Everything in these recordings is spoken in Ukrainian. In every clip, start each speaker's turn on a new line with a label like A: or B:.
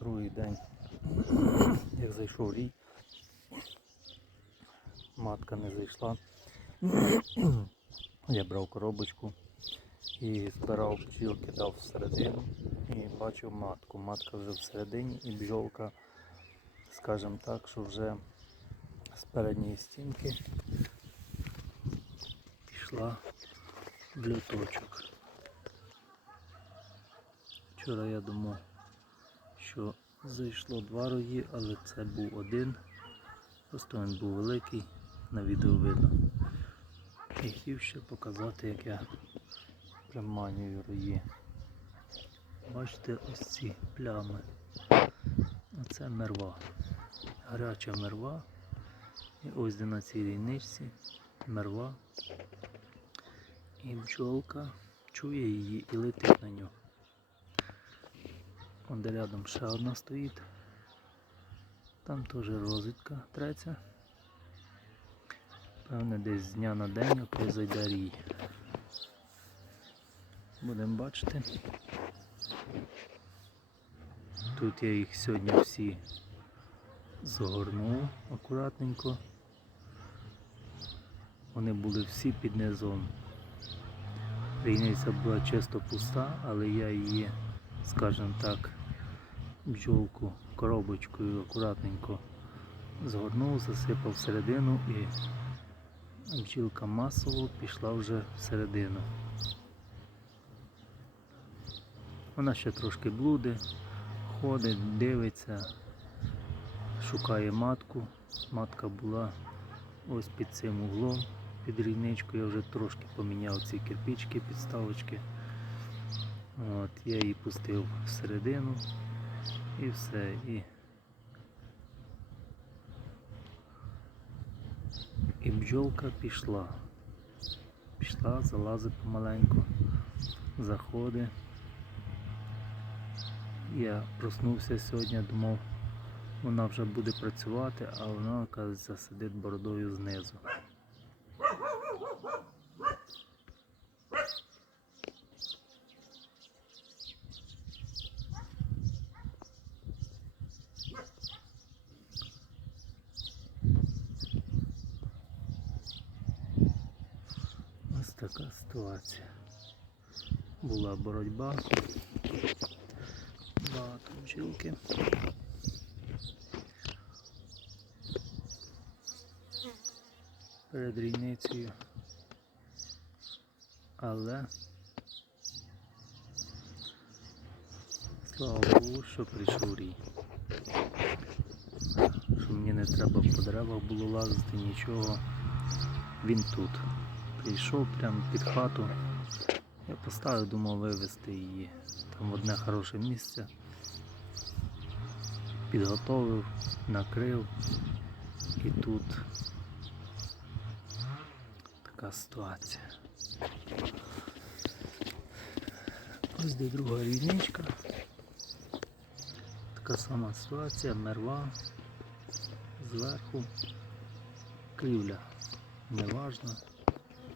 A: Другий день, як зайшов рій, матка не зайшла. Я брав коробочку і збирав бджіл, кидав всередину і бачив матку. Матка вже всередині і бджолка, скажімо так, що вже з передньої стінки пішла в льоточок. Вчора я думав, що зайшло два рої, але це був один. Просто він був великий, на відео видно. І хотів ще показати, як я приманюю рої. Бачите ось ці плями. Оце мерва. Гаряча мерва. І ось де на цій рійничці мерва. І бджолка чує її і летить на нього. Вон де рядом ще одна стоїть. Там теж розвідка треться. Певне десь з дня на день зайде рій. Будемо бачити. Тут я їх сьогодні всі згорнув акуратненько. Вони були всі під низом. Рійниця була чисто пуста, але я її, скажімо так, бджолку коробочкою акуратненько згорнув, засипав всередину і бджілка масово пішла вже всередину. Вона ще трошки блуди, ходить, дивиться, шукає матку. Матка була ось під цим углом, під рівничкою. Я вже трошки поміняв ці кирпички, підставочки. От, я її пустив всередину і все. І, і бджолка пішла. Пішла, залазить помаленьку, заходить. Я проснувся сьогодні, думав, вона вже буде працювати, а вона, оказується, сидить бородою знизу. Ось така ситуація. Була боротьба. Багато бджілки. Перед рійницею. Але слава Богу, що прийшов рій. Що мені не треба по деревах було лазити, нічого. Він тут. Прийшов прямо під хату. Я поставив, думав вивезти її. Там одне хороше місце. Підготовив, накрив. І тут така ситуація. Ось де друга рідничка. Така сама ситуація, мерва зверху, крівля неважно.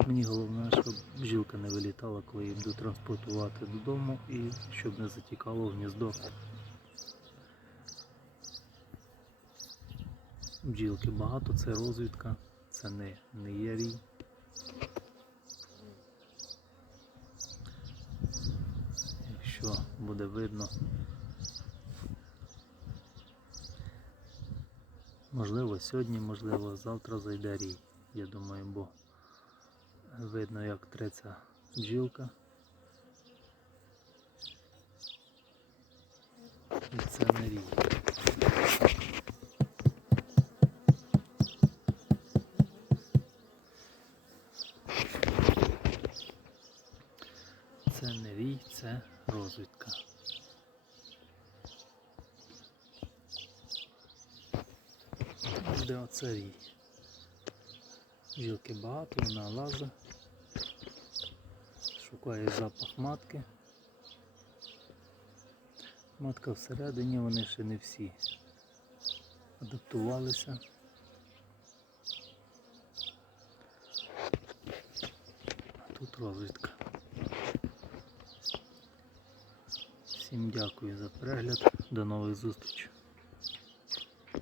A: Мені головне, щоб бджілка не вилітала, коли її буду транспортувати додому і щоб не затікало в гніздо. Бджілки багато, це розвідка, це не, не є рій. Якщо буде видно, можливо сьогодні, можливо завтра зайде рій, я думаю, бо видно як треться бджілка. І це не рій. Це не рій, це розвідка. Де оце рій? Жілки багато, вона лазить, шукає запах матки. Матка всередині, вони ще не всі адаптувалися. А тут розвідка. Всім дякую за перегляд. До нових зустрічей.